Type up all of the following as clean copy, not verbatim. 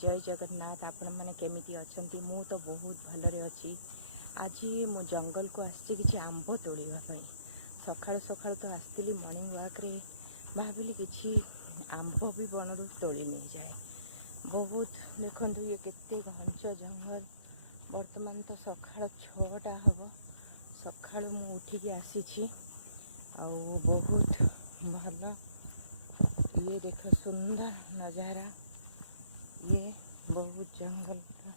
जय जगन्नाथ। आपण मैंने केमिति अछंती? मु तो बहुत भलरे अच्छी। आज मु जंगल को आसी किसी आंब तोड़ापी। सकाळु सकाळु तो आसती मॉर्निंग वॉक रे, भाविली किसी आंब भी बनरू तोड़ी नहीं जाए। बहुत देखु ये केते घंच जंगल। वर्तमान तो सकाळ 6टा हम। सकाळु मु उठिकी आसी बहुत भल ये देख सुंदर नजारा। ये बहुत जंगल का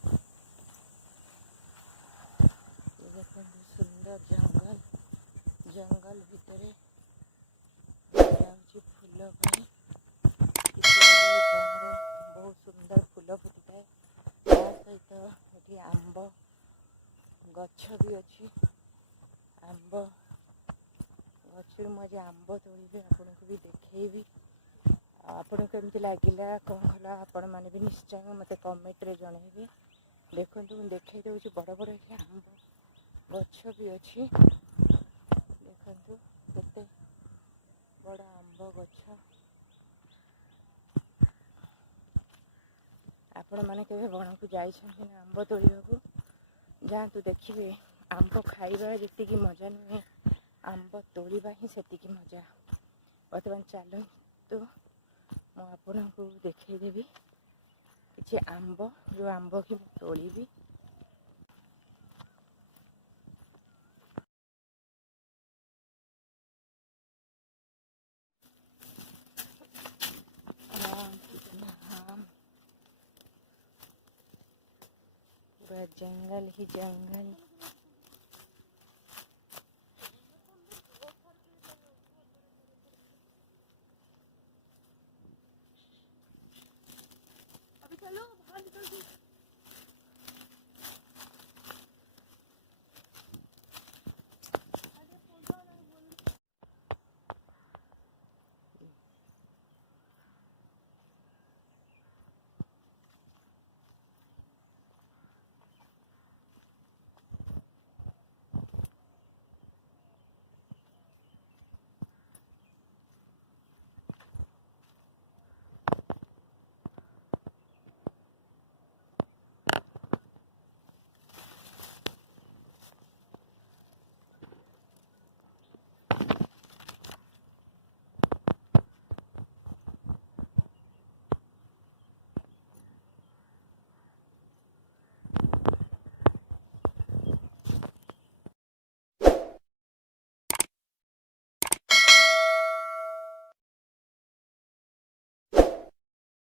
ये देखते सुंदर जंगल। जंगल भितर जाऊँगी फूल पाई। बहुत सुंदर फूल फुटी थाए। ता सहित ये आंब गछ भी अच्छी। आंब गछ मुझे आंब तोड़ी आपन को भी देखी। आपन को एमती लगिला कौन कला आपण मैंने भी निश्चय मत कमेंट रे जनइबे। देखो मुझे देखई दूसरी बड़ बड़ आंब गछ भी अच्छी। देखु केते बड़ आंब गछ। आपण मैंने केवे बण को जाइछन्ति ना आंब तोड़िया को? जातु देखिए। आंब खाइबा जी मजा नुहे, आंब तोड़िबा ही सेतिकी मजा। बर्तमान चलो तो मुझे को देखदेवी किसी आंब जो आंब की तोड़ी। पूरा जंगल ही जंगल।